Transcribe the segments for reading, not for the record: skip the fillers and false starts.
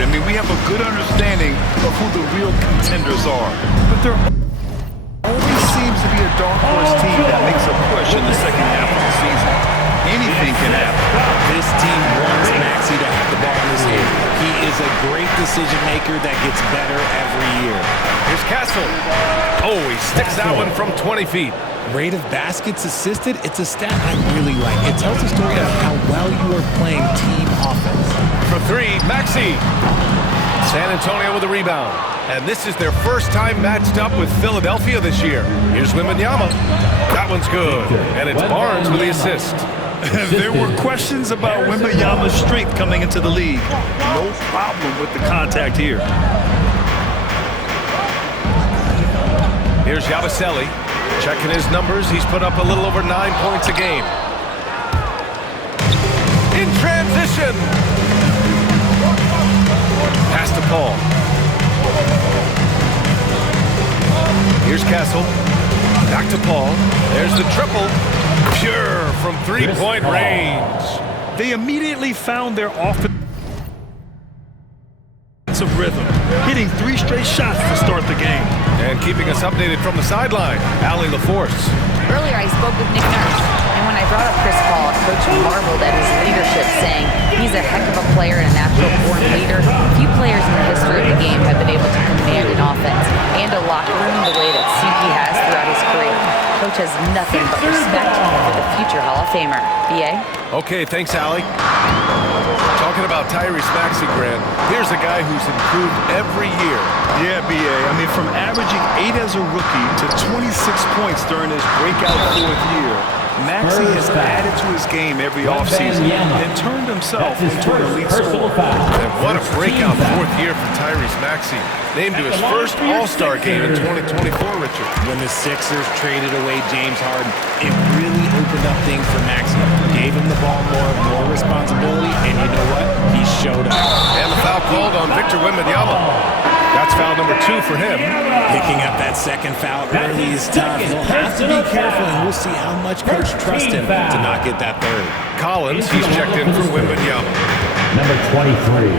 I mean, we have a good understanding of who the real contenders are. But there always seems to be a dark horse team that makes a push in the second half of the season. Anything can happen. This team wants Maxey to have the ball in his hand. He is a great decision maker that gets better every year. Here's Castle. Oh, he sticks that one from 20 feet. Rate of baskets assisted, it's a stat I really like. It tells a story of how well you are playing team offense. For three, Maxey. San Antonio with a rebound. And this is their first time matched up with Philadelphia this year. Here's Wembanyama. That one's good. And it's Barnes with the assist. There were questions about Wembanyama's strength coming into the league. No problem with the contact here. Here's Yabusele. Checking his numbers, he's put up a little over 9 points a game. In transition. Pass to Paul. Here's Castle. Back to Paul. There's the triple. Pure from three-point range. They immediately found their offensive rhythm, hitting 3 straight shots to start the game. And keeping us updated from the sideline, Allie LaForce. Earlier, I spoke with Nick Nurse, and when I brought up Chris Paul, Coach marveled at his leadership, saying he's a heck of a player and a natural-born leader. Few players in the history of the game have been able to command an offense and a locker room the way that CP has throughout his career. Coach has nothing but respect for the future Hall of Famer. B.A.? Okay, thanks, Allie. Talking about Tyrese Maxey, Grant, here's a guy who's improved every year. Yeah, B.A. I mean, from averaging 8 as a rookie to 26 points during his breakout 4th year, Maxey has added to his game every offseason and turned himself into an elite scorer. And what a breakout 4th year for Tyrese Maxey. Named to his first All-Star game in 2024, Richard. When the Sixers traded away James Harden, it really opened up things for Maxey. Gave him the ball more responsibility, and you know what? He showed up. And the foul called on Victor Wembanyama. That's foul number 2 for him. Picking up that second foul early is tough. He'll have to be careful, and we'll see how much Coach trusts him to not get that third. Collins, he's checked in for Wembanyama. Number 23,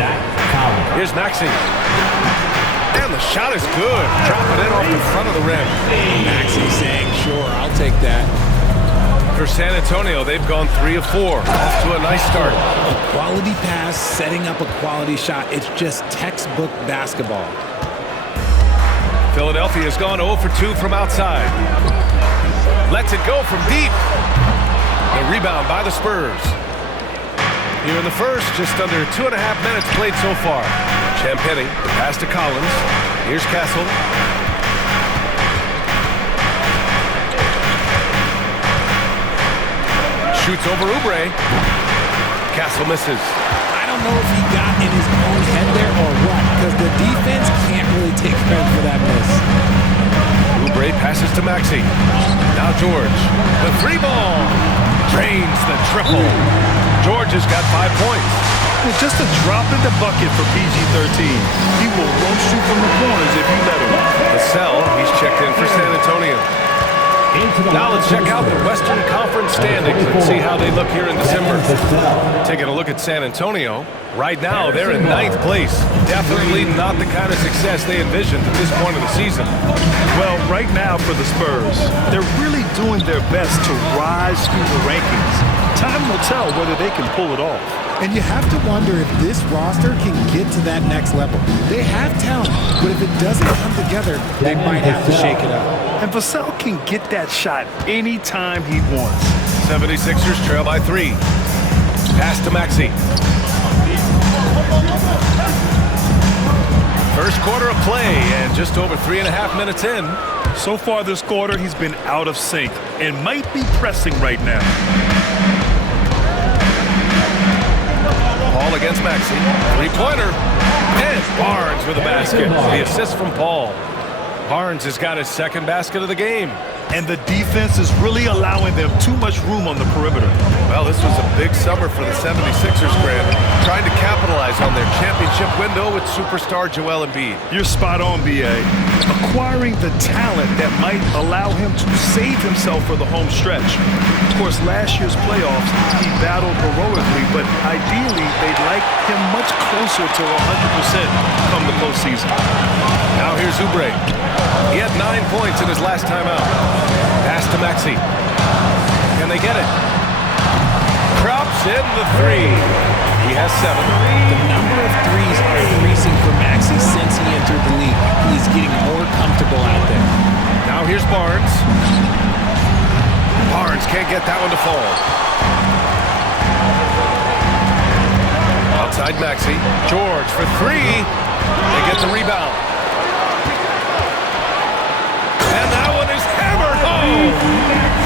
Zach Collins. Here's Maxey. And the shot is good. Drop it in off the front of the rim. Maxey saying, sure, I'll take that. For San Antonio, they've gone 3 of 4. Off to a nice start. A quality pass, setting up a quality shot. It's just textbook basketball. Philadelphia's gone 0 for 2 from outside. Lets it go from deep. The rebound by the Spurs. Here in the first, just under 2.5 minutes played so far. Champagny, the pass to Collins. Here's Castle. Shoots over Oubre. Castle misses. I don't know if he got in his own head there or what, because the defense can't really take credit for that miss. Oubre passes to Maxey. Now George. The 3-ball. Drains the triple. George has got 5 points. Well, just a drop in the bucket for PG-13. He will roast you from the corners if you let him. Vassell, he's checked in for San Antonio. Now let's check out the Western Conference standings and see how they look here in December. Taking a look at San Antonio. Right now, they're in 9th place. Definitely not the kind of success they envisioned at this point of the season. Well, right now for the Spurs, they're really doing their best to rise through the rankings. Time will tell whether they can pull it off. And you have to wonder if this roster can get to that next level. They have talent, but if it doesn't come together, they might have to shake it up. And Vassell can get that shot anytime he wants. 76ers trail by 3. Pass to Maxey. First quarter of play, and just over 3.5 minutes in. So far this quarter, he's been out of sync and might be pressing right now. Paul against Maxey. 3-pointer. And Barnes with a basket. The assist from Paul. Barnes has got his second basket of the game. And the defense is really allowing them too much room on the perimeter. Well, this was a big summer for the 76ers, Grant, trying to capitalize on their championship window with superstar Joel Embiid. You're spot on, B.A. Acquiring the talent that might allow him to save himself for the home stretch. Of course, last year's playoffs, he battled heroically, but ideally, they'd like him much closer to 100% come the postseason. Now here's Oubre. He had 9 points in his last time out. Pass to Maxey. Can they get it? Drops in the three. He has 7. The number of threes are increasing for Maxey since he entered the league. He's getting more comfortable out there. Now here's Barnes. Barnes can't get that one to fall. Outside Maxey. George for 3. They get the rebound. And that one is hammered home.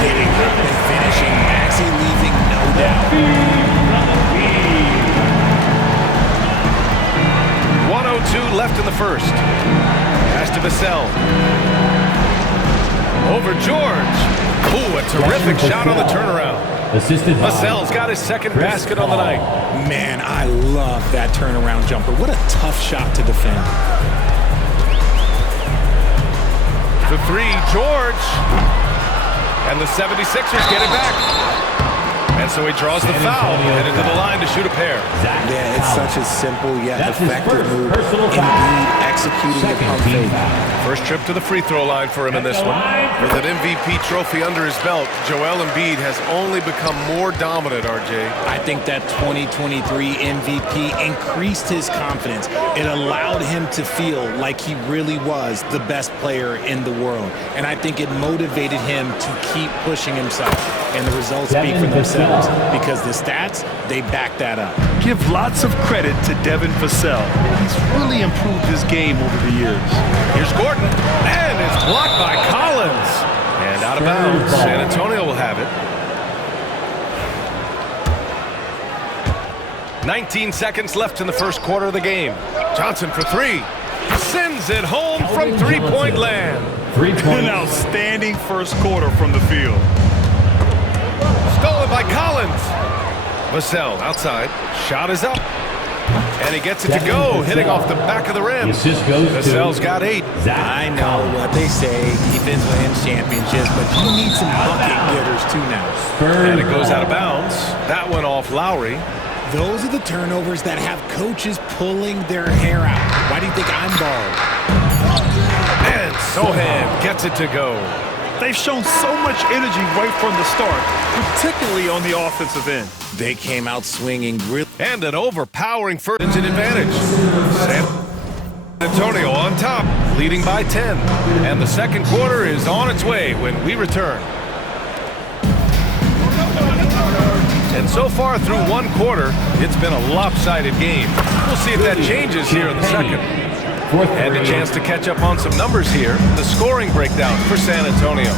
Hitting and finishing. Maxey leaving no doubt. 1:02 left in the first. Pass to Vassell. Over George. Ooh, a terrific shot on the turnaround. Assisted by Vassell's got his second basket on the night. Man, I love that turnaround jumper. What a tough shot to defend. For 3, George. And the 76ers get it back. And so he draws the foul, headed to the line to shoot a pair. Yeah, it's such a simple yet effective move. Indeed, executing the pump fake. First trip to the free throw line for him in this one. With an MVP trophy under his belt, Joel Embiid has only become more dominant, RJ. I think that 2023 MVP increased his confidence. It allowed him to feel like he really was the best player in the world. And I think it motivated him to keep pushing himself. And the results speak for themselves because the stats, they back that up. Give lots of credit to Devin Vassell. He's really improved his game over the years. Here's Gordon, and it's blocked by Collins. And out of bounds, San Antonio will have it. 19 seconds left in the first quarter of the game. Johnson for 3. Sends it home from three-point land. An outstanding first quarter from the field. Stolen by Collins. Vassell outside. Shot is up. And he gets it to go, hitting off the back of the rim. Vassell's got 8. I know what they say, defense wins championships, but you need some bucket getters too now. And it goes out of bounds. That went off Lowry. Those are the turnovers that have coaches pulling their hair out. Why do you think I'm bald? And Sohan gets it to go. They've shown so much energy right from the start, particularly on the offensive end. They came out swinging really. And an overpowering first advantage. San Antonio on top, leading by 10. And the second quarter is on its way when we return. And so far through one quarter, it's been a lopsided game. We'll see if that changes here in the second. And a chance to catch up on some numbers here. The scoring breakdown for San Antonio.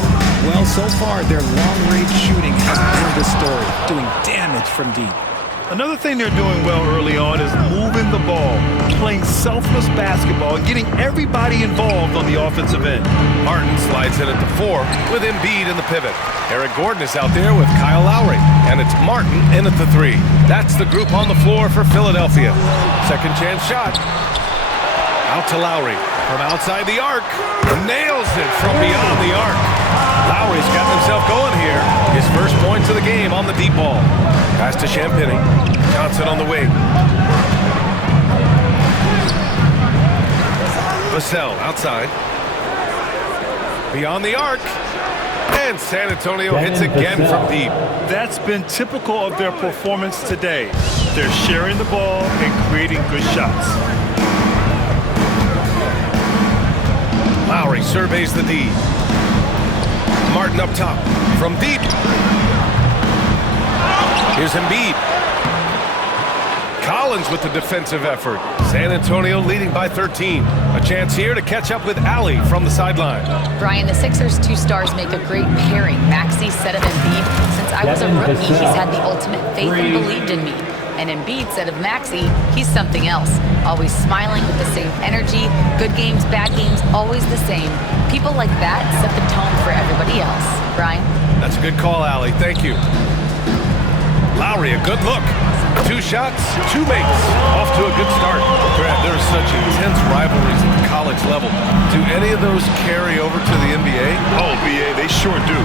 Well, so far, their long-range shooting has been the story, doing damage from deep. Another thing they're doing well early on is moving the ball, playing selfless basketball, and getting everybody involved on the offensive end. Martin slides in at the 4 with Embiid in the pivot. Eric Gordon is out there with Kyle Lowry, and it's Martin in at the 3. That's the group on the floor for Philadelphia. Second chance shot. Out to Lowry from outside the arc. Nails it from beyond the arc. Lowry's got himself going here. His first points of the game on the deep ball. Pass to Champagny. Johnson on the wing. Vassell outside. Beyond the arc. And San Antonio hits again from deep. That's been typical of their performance today. They're sharing the ball and creating good shots. Lowry surveys the D. Martin up top from deep. Here's Embiid. Collins with the defensive effort. San Antonio leading by 13. A chance here to catch up with Allie from the sideline. Brian, the Sixers' 2 stars make a great pairing. Maxey said of Embiid, since I was a rookie, he's had the ultimate faith and believed in me. And Embiid said of Maxey, he's something else. Always smiling with the same energy. Good games, bad games, always the same. People like that set the tone for everybody else. Brian? That's a good call, Allie. Thank you. Lowry, a good look. 2 shots, 2 makes. Off to a good start. Grant, there's such intense rivalries at the college level. Do any of those carry over to the NBA? Oh, BA, they sure do.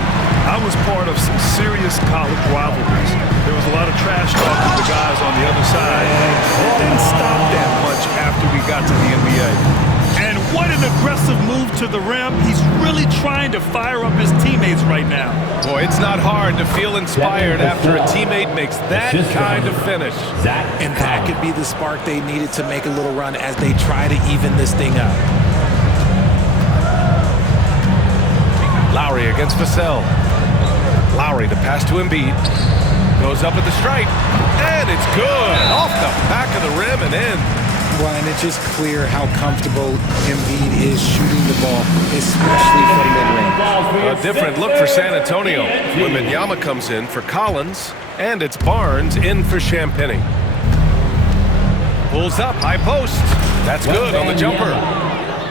I was part of some serious college rivalries. There was a lot of trash talk with the guys on the other side. It didn't stop that much after we got to the NBA. And what an aggressive move to the rim. He's really trying to fire up his teammates right now. Boy, it's not hard to feel inspired after a teammate makes that kind of finish. And that could be the spark they needed to make a little run as they try to even this thing up. Lowry against Vassell. Lowry, the pass to Embiid. Goes up at the stripe. And it's good. Off the back of the rim and in. Well, and it's just clear how comfortable Embiid is shooting the ball, especially from mid-range. A different look for San Antonio. Wembanyama comes in for Collins, and it's Barnes in for Champagny. Pulls up, high post. That's good on the jumper.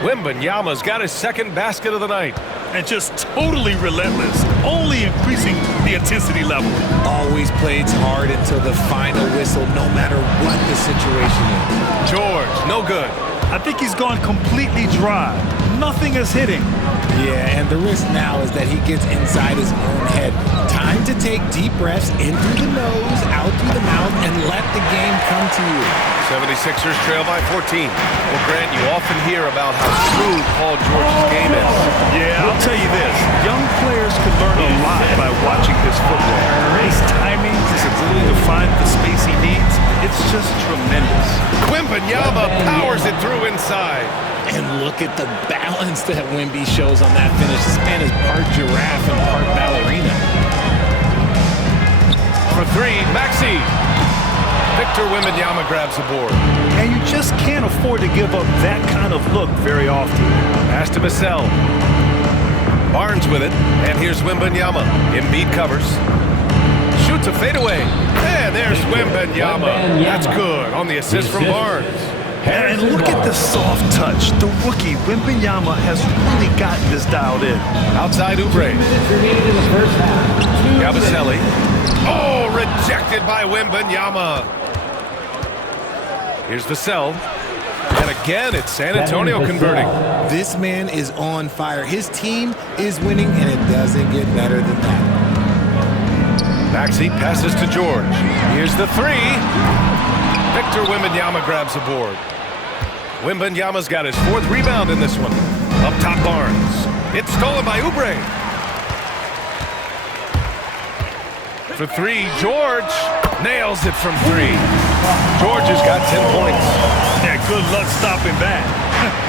Wembanyama's got his second basket of the night. And just totally relentless, only increasing the intensity level. Always plays hard until the final whistle, no matter what the situation is. George, no good. I think he's gone completely dry. Nothing is hitting. Yeah, and the risk now is that he gets inside his own head. Time to take deep breaths in through the nose, out through the mouth, and let the game come to you. 76ers trail by 14. Well, Grant, you often hear about how smooth Paul George's game is. Yeah, I'll tell you this. Young players can learn a lot by watching his footwork. His timing, his ability to find the space he needs, it's just tremendous. Wembanyama powers it through inside. And look at the balance that Wemby shows on that finish. This man is part giraffe and part ballerina. For 3, Maxey. Victor Wembanyama grabs the board. And you just can't afford to give up that kind of look very often. Pass to Vassell. Barnes with it. And here's Wembanyama. Embiid covers. Shoots a fadeaway. And there's Wembanyama. That's good on the assist from Barnes. And look at the soft touch. The rookie, Wembanyama, has really gotten this dialed in. Outside Oubre. Yabusele. Oh, rejected by Wembanyama. Here's Vassell. And again, it's San Antonio converting. This man is on fire. His team is winning, and it doesn't get better than that. Maxey passes to George. Here's the 3. Victor Wembanyama grabs the board. Wembanyama's got his 4th rebound in this one. Up top, Barnes. It's stolen by Oubre. For 3, George nails it from 3. George has got 10 points. Yeah, good luck stopping that.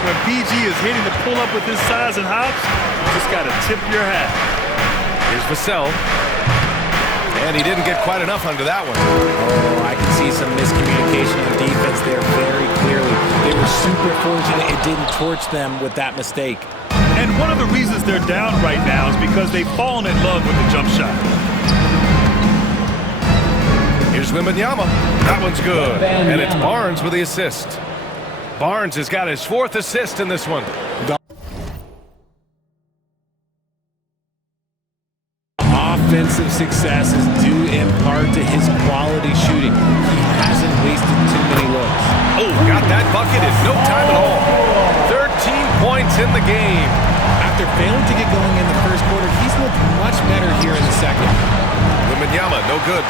When PG is hitting the pull-up with his size and hops, you just got to tip your hat. Here's Vassell. And he didn't get quite enough under that one. Oh, I can see some miscommunication on defense there very clearly. They were super fortunate it didn't torch them with that mistake. And one of the reasons they're down right now is because they've fallen in love with the jump shot. Here's Wembanyama. That one's good. And it's Barnes with the assist. Barnes has got his 4th assist in this one. Offensive success is due in part to his quality shooting. He hasn't wasted too many looks. Oh, got that bucket in no time at all. 13 points in the game. After failing to get going in the first quarter, he's looked much better here in the second. Wembanyama, no good.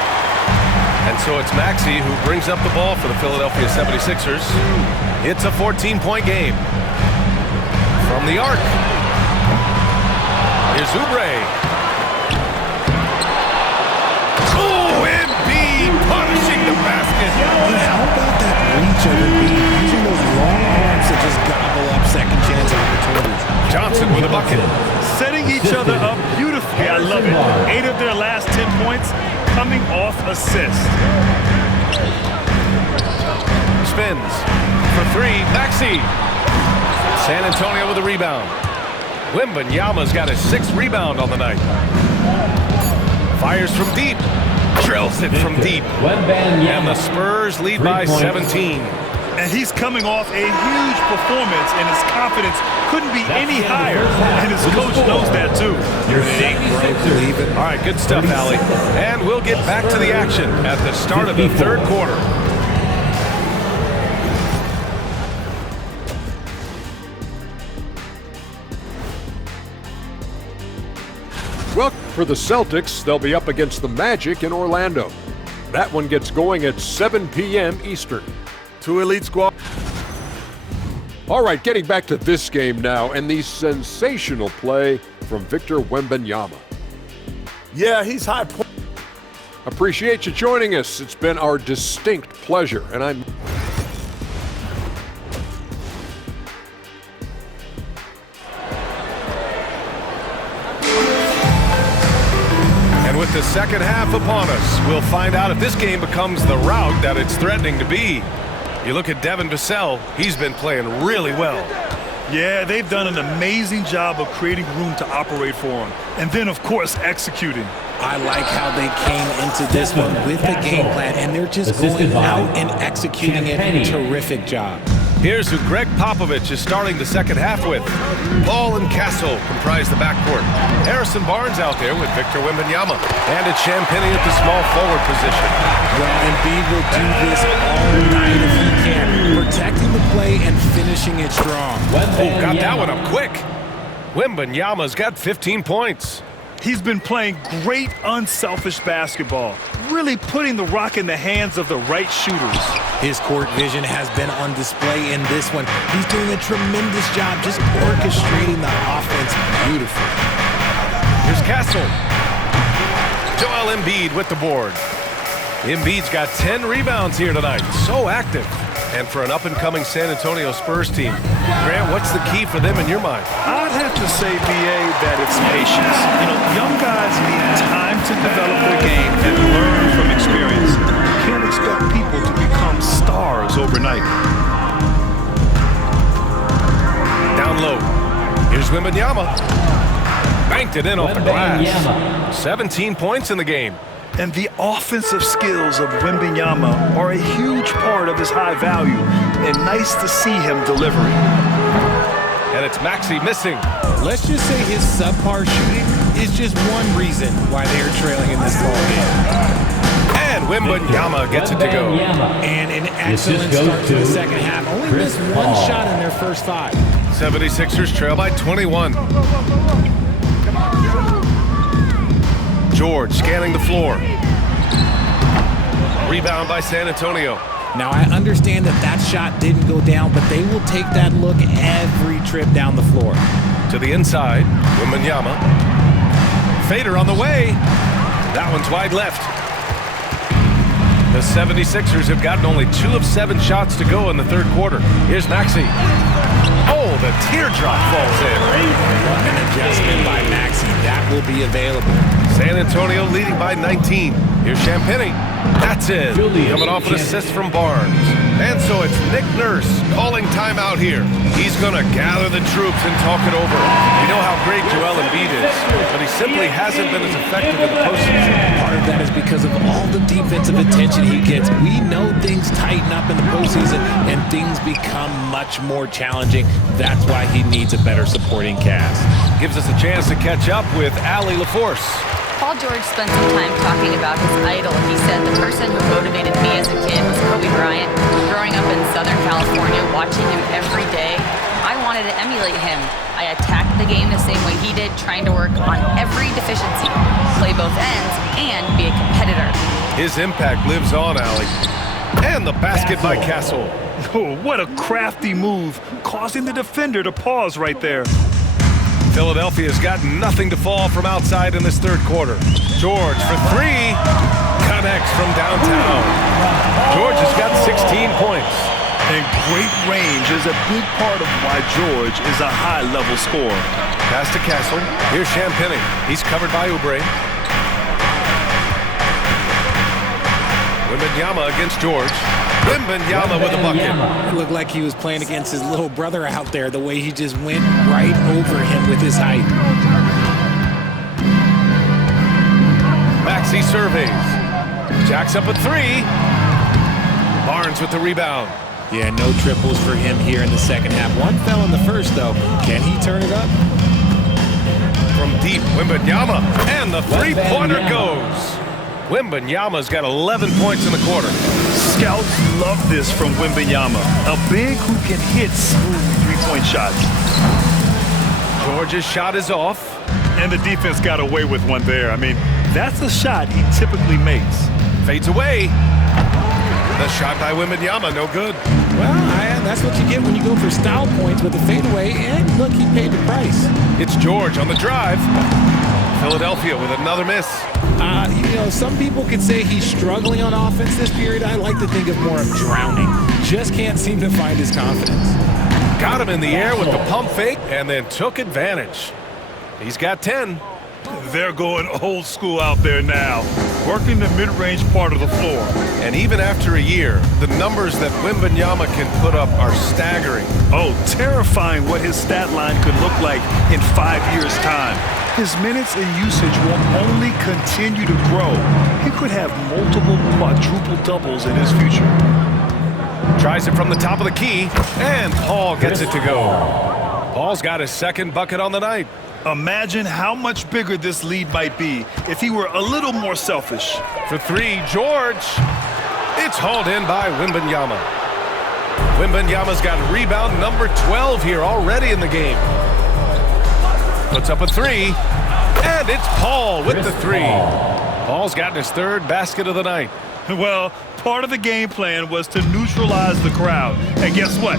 And so it's Maxey who brings up the ball for the Philadelphia 76ers. It's a 14-point game. From the arc. Here's Oubre. Oh, Embiid punishing the basket. How about that reach of Embiid, using those long arms to just gobble up second chance opportunities? Johnson with a bucket. Setting each other up beautifully. I love it. 8 of their last 10 points coming off assist. Spins. For 3, Maxey. San Antonio with a rebound. Wembanyama's got his 6th rebound on the night. Fires from deep. Drills it from deep. And the Spurs lead by 17. And he's coming off a huge performance, and his confidence couldn't be any higher. And his coach knows that, too. All right, good stuff, Allie. And we'll get back to the action at the start of the third quarter. Well, for the Celtics, they'll be up against the Magic in Orlando. That one gets going at 7 p.m. Eastern. Two elite squad. All right, getting back to this game now, and the sensational play from Victor Wembanyama. Yeah, he's high. Appreciate you joining us. It's been our distinct pleasure, and I'm... And with the second half upon us, we'll find out if this game becomes the rout that it's threatening to be. You look at Devin Vassell, he's been playing really well. Yeah, they've done an amazing job of creating room to operate for him. And then, of course, executing. I like how they came into this one with the game plan, and they're just going out and executing it. Terrific job. Here's who Greg Popovich is starting the second half with. Ball and Castle comprise the backcourt. Harrison Barnes out there with Victor Wembanyama. And it's Champagnie at the small forward position. Well, Embiid will do this all night if he can, protecting the play and finishing it strong. Oh, got that one up quick. Wembanyama's got 15 points. He's been playing great, unselfish basketball, really putting the rock in the hands of the right shooters. His court vision has been on display in this one. He's doing a tremendous job just orchestrating the offense beautifully. Here's Castle. Joel Embiid with the board. Embiid's got 10 rebounds here tonight. So active. And for an up-and-coming San Antonio Spurs team, Grant, what's the key for them in your mind? I'd have to say, B.A., that it's patience. You know, young guys need time to develop their game and learn from experience. You can't expect people to become stars overnight. Down low. Here's Wembanyama. Banked it in off the glass. 17 points in the game. And the offensive skills of Wembanyama are a huge part of his high value, and nice to see him delivering. And it's Maxey missing. Let's just say his subpar shooting is just one reason why they are trailing in this ball game. And Wembanyama gets it to go. And an excellent start to the second half. Only missed one shot in their first 5. 76ers trail by 21. George scanning the floor. Rebound by San Antonio. Now, I understand that shot didn't go down, but they will take that look every trip down the floor. To the inside, Wembanyama. Fader on the way. That one's wide left. The 76ers have gotten only 2 of 7 shots to go in the third quarter. Here's Maxey. Oh, the teardrop falls in. What an adjustment by Maxey. That will be available. San Antonio leading by 19. Here's Champagnie. That's it. Coming off an assist from Barnes. And so it's Nick Nurse calling timeout here. He's going to gather the troops and talk it over. We know how great Joel Embiid is, but he simply hasn't been as effective in the postseason. Part of that is because of all the defensive attention he gets. We know things tighten up in the postseason and things become much more challenging. That's why he needs a better supporting cast. Gives us a chance to catch up with Allie LaForce. Paul George spent some time talking about his idol. He said, "The person who motivated me as a kid was Kobe Bryant. Growing up in Southern California, watching him every day, I wanted to emulate him. I attacked the game the same way he did, trying to work on every deficiency, play both ends, and be a competitor." His impact lives on, Allie. And the basket by Castle. Oh, what a crafty move, causing the defender to pause right there. Philadelphia's got nothing to fall from outside in this third quarter. George for 3. Connects from downtown. George has got 16 points. And great range is a big part of why George is a high-level scorer. Pass to Castle. Here's Champagnie. He's covered by Oubre. Wembanyama against George. Wembanyama with a bucket. It looked like he was playing against his little brother out there, the way he just went right over him with his height. Maxey surveys. Jacks up a three. Barnes with the rebound. Yeah, no triples for him here in the second half. One fell in the first, though. Can he turn it up? From deep, Wembanyama, and the three-pointer goes. Wembanyama's got 11 points in the quarter. Scouts love this from Wembanyama, a big who can hit smooth three-point shots. George's shot is off. And the defense got away with one there. I mean, that's a shot he typically makes. Fades away. The shot by Wembanyama, no good. Well, that's what you get when you go for style points with a fadeaway. And look, he paid the price. It's George on the drive. Philadelphia with another miss. Some people could say he's struggling on offense this period. I like to think of more of drowning. Just can't seem to find his confidence. Got him in the air with the pump fake and then took advantage. He's got 10. They're going old school out there now, working the mid-range part of the floor. And even after a year, the numbers that Wembanyama can put up are staggering. Oh, terrifying what his stat line could look like in 5 years' time. His minutes and usage will only continue to grow. He could have multiple quadruple doubles in his future. Tries it from the top of the key, and Paul gets it to go. Paul's got his second bucket on the night. Imagine how much bigger this lead might be if he were a little more selfish. For three, George. It's hauled in by Wembanyama. Wembanyama's got rebound number 12 here already in the game. Puts up a three, and it's Paul with the three. Paul's gotten his third basket of the night. Well, part of the game plan was to neutralize the crowd. And guess what?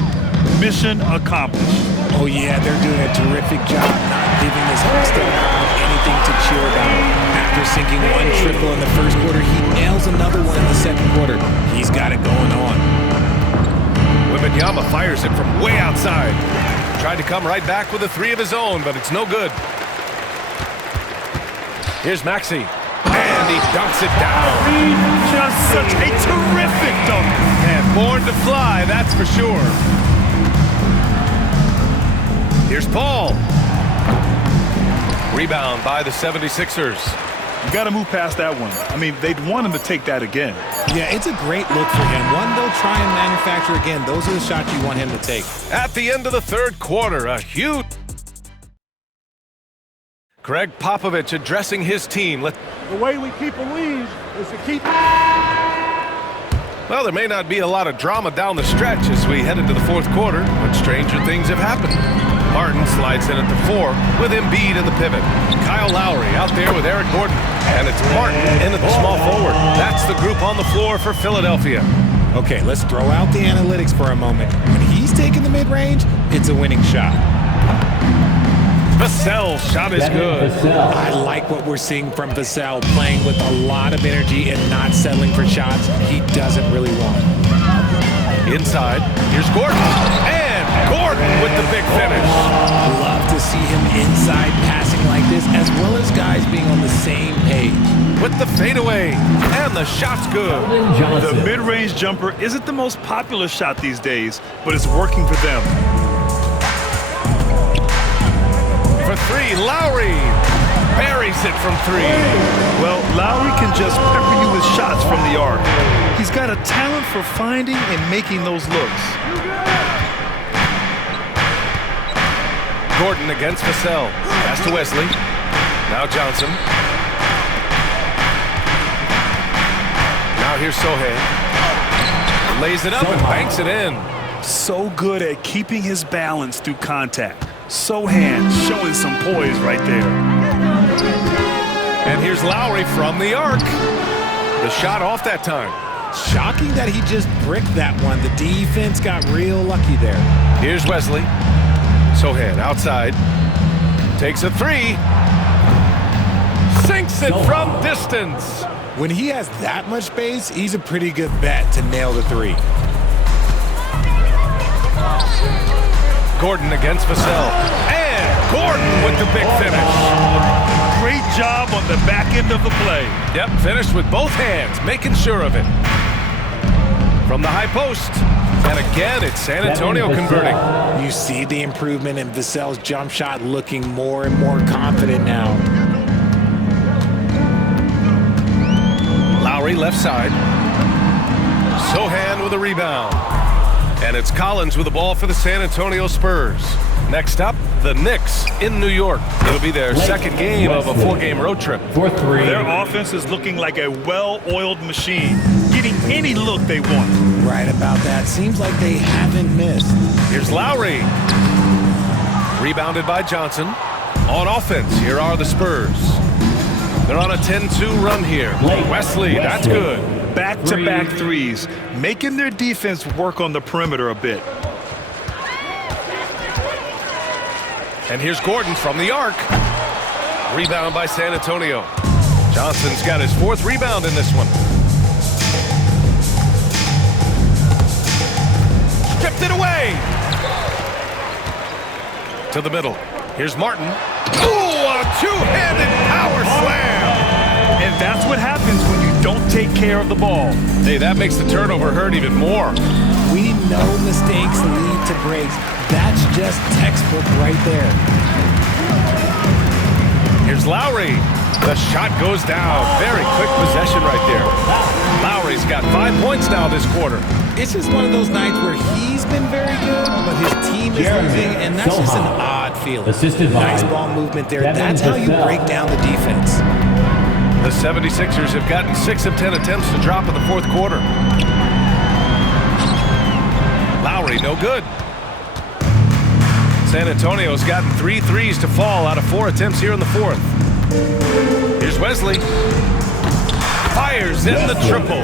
Mission accomplished. Oh, yeah, they're doing a terrific job not giving this hostile crowd anything to cheer about. After sinking one triple in the first quarter, he nails another one in the second quarter. He's got it going on. Wembanyama fires it from way outside. Tried to come right back with a three of his own, but it's no good. Here's Maxey. And he dunks it down. Just such a terrific dunk. And born to fly, that's for sure. Here's Paul. Rebound by the 76ers. You got to move past that one. I mean, they'd want him to take that again. Yeah, it's a great look for him. One they'll try and manufacture again. Those are the shots you want him to take. At the end of the third quarter, a huge... Greg Popovich addressing his team. The way we keep a lead is to keep... Well, there may not be a lot of drama down the stretch as we head into the fourth quarter, but stranger things have happened. Martin slides in at the 4 with Embiid in the pivot. Kyle Lowry out there with Eric Gordon. And it's Martin into the small forward. That's the group on the floor for Philadelphia. Okay, let's throw out the analytics for a moment. When he's taking the mid-range, it's a winning shot. Vassell's shot is good. I like what we're seeing from Vassell, playing with a lot of energy and not settling for shots he doesn't really want. Inside, here's Gordon. And Gordon with the big finish. Love to see him inside passing like this, as well as guys being on the same page. With the fadeaway, and the shot's good. The mid-range jumper isn't the most popular shot these days, but it's working for them. For three, Lowry buries it from three. Well, Lowry can just pepper you with shots from the arc. He's got a talent for finding and making those looks. Gordon against Vassell. Pass to Wesley. Now Johnson. Now here's Sohan. Lays it up and banks it in. So good at keeping his balance through contact. Sohan showing some poise right there. And here's Lowry from the arc. The shot off that time. Shocking that he just bricked that one. The defense got real lucky there. Here's Wesley. Sohan outside. Takes a three. Sinks it from distance. When he has that much space, he's a pretty good bet to nail the three. Gordon against Vassell. And Gordon with the big finish. Great job on the back end of the play. Yep, finished with both hands, making sure of it. From the high post. And again, it's San Antonio converting. You see the improvement in Vassell's jump shot, looking more and more confident now. Lowry left side. Sohan with a rebound. And it's Collins with the ball for the San Antonio Spurs. Next up, the Knicks in New York. It'll be their second game of a 4-game road trip. Their offense is looking like a well-oiled machine, getting any look they want. Right about that. Seems like they haven't missed. Here's Lowry. Rebounded by Johnson. On offense, here are the Spurs. They're on a 10-2 run here. Wesley, that's good. Back-to-back threes, making their defense work on the perimeter a bit. And here's Gordon from the arc. Rebound by San Antonio. Johnson's got his 4th rebound in this one. Stripped it away. To the middle. Here's Martin. Ooh, a two-handed power slam. And that's what happens when you don't take care of the ball. Hey, that makes the turnover hurt even more. We know mistakes lead to breaks. That's just textbook right there. Here's Lowry. The shot goes down. Very quick possession right there. Lowry's got 5 points now this quarter. It's just one of those nights where he's been very good, but his team is losing, and that's just an odd feeling. Nice ball movement there. That's how you break down the defense. The 76ers have gotten 6 of 10 attempts to drop in the 4th quarter. Lowry, no good. San Antonio's gotten 3 threes to fall out of 4 attempts here in the 4th. Here's Wesley. Fires in the triple.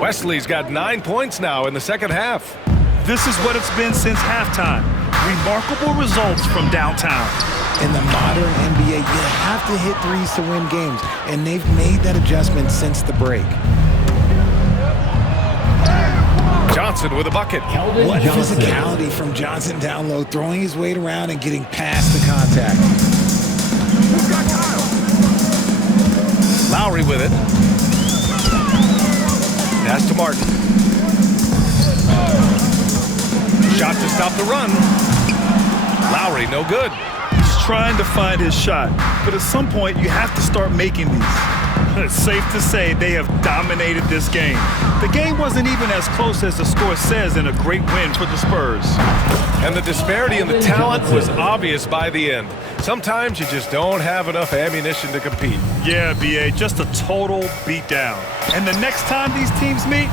Wesley's got 9 points now in the second half. This is what it's been since halftime. Remarkable results from downtown. In the modern NBA, you have to hit threes to win games, and they've made that adjustment since the break. Johnson with a bucket. What physicality from Johnson down low, throwing his weight around and getting past the contact. Lowry with it. Pass to Martin. Shot to stop the run. Lowry, no good. He's trying to find his shot, but at some point you have to start making these. It's safe to say they have dominated this game. The game wasn't even as close as the score says in a great win for the Spurs. And the disparity in the talent was obvious by the end. Sometimes you just don't have enough ammunition to compete. Yeah, B.A., just a total beatdown. And the next time these teams meet,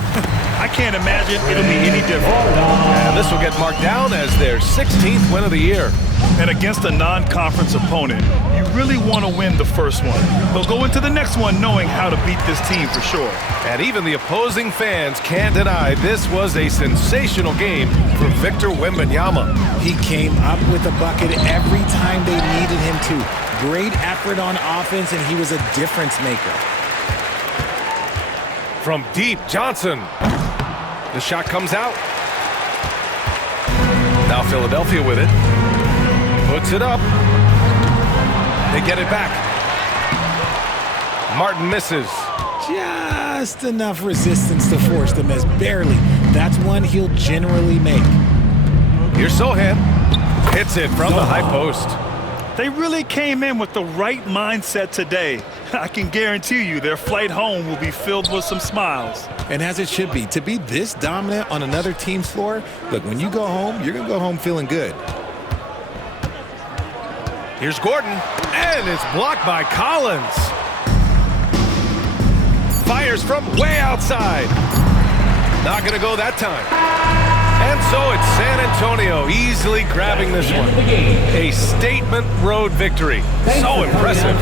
I can't imagine it'll be any different. And this will get marked down as their 16th win of the year. And against a non-conference opponent, you really want to win the first one. They'll go into the next one knowing how to beat this team for sure. And even the opposing fans can't deny this was a sensational game for Victor Wembanyama. He came up with a bucket every time they needed him to. Great effort on offense, and he was a difference maker. From deep, Johnson. The shot comes out. Now Philadelphia with it. Puts it up. They get it back. Martin misses. Just enough resistance to force the miss. Barely. That's one he'll generally make. Here's Sohan. Hits it from the high post. They really came in with the right mindset today. I can guarantee you their flight home will be filled with some smiles. And as it should be. To be this dominant on another team's floor, look, when you go home, you're going to go home feeling good. Here's Gordon, and it's blocked by Collins. Fires from way outside. Not going to go that time. And so it's San Antonio easily grabbing this one. A statement road victory. So impressive.